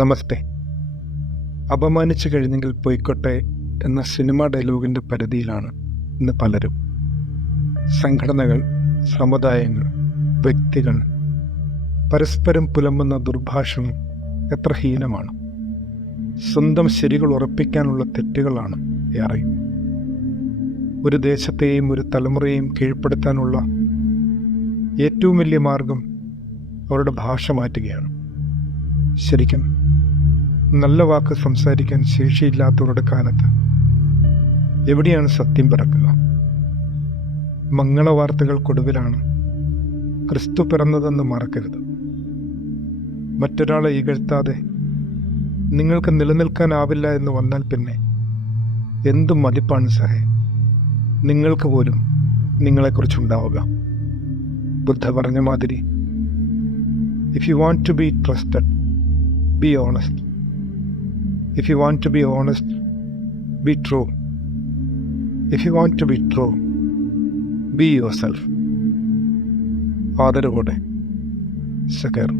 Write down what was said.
നമസ്തേ. അപമാനിച്ചു കഴിഞ്ഞെങ്കിൽ പൊയ്ക്കൊട്ടെ എന്ന സിനിമാ ഡയലോഗിൻ്റെ പരിധിയിലാണ് ഇന്ന് പലരും. സംഘടനകൾ, സമുദായങ്ങൾ, വ്യക്തികൾ പരസ്പരം പുലമ്പുന്ന ദുർഭാഷണം എത്ര ഹീനമാണ്. സ്വന്തം ശരികൾ ഉറപ്പിക്കാനുള്ള തെറ്റുകളാണ് ഏറെയും. ഒരു ദേശത്തെയും ഒരു തലമുറയെയും കീഴ്പ്പെടുത്താനുള്ള ഏറ്റവും വലിയ മാർഗം അവരുടെ ഭാഷ മാറ്റുകയാണ്. ശരിക്കും നല്ല വാക്ക് സംസാരിക്കാൻ ശേഷിയില്ലാത്തവരുടെ കാലത്ത് എവിടെയാണ് സത്യം പിറക്കുക? മംഗളവാർത്തകൾക്കൊടുവിലാണ് ക്രിസ്തു പിറന്നതെന്ന് മറക്കരുത്. മറ്റൊരാളെ ഇകഴ്ത്താതെ നിങ്ങൾക്ക് നിലനിൽക്കാനാവില്ല എന്ന് വന്നാൽ പിന്നെ എന്തു മതിപ്പാണ് സഹേ നിങ്ങൾക്ക് പോലും നിങ്ങളെക്കുറിച്ചുണ്ടാവുക? ബുദ്ധ പറഞ്ഞ മാതിരി, if you want to be trusted, be honest. If you want to be honest, be true. If you want to be true, be yourself. ആദരവോടെ സക്കർ.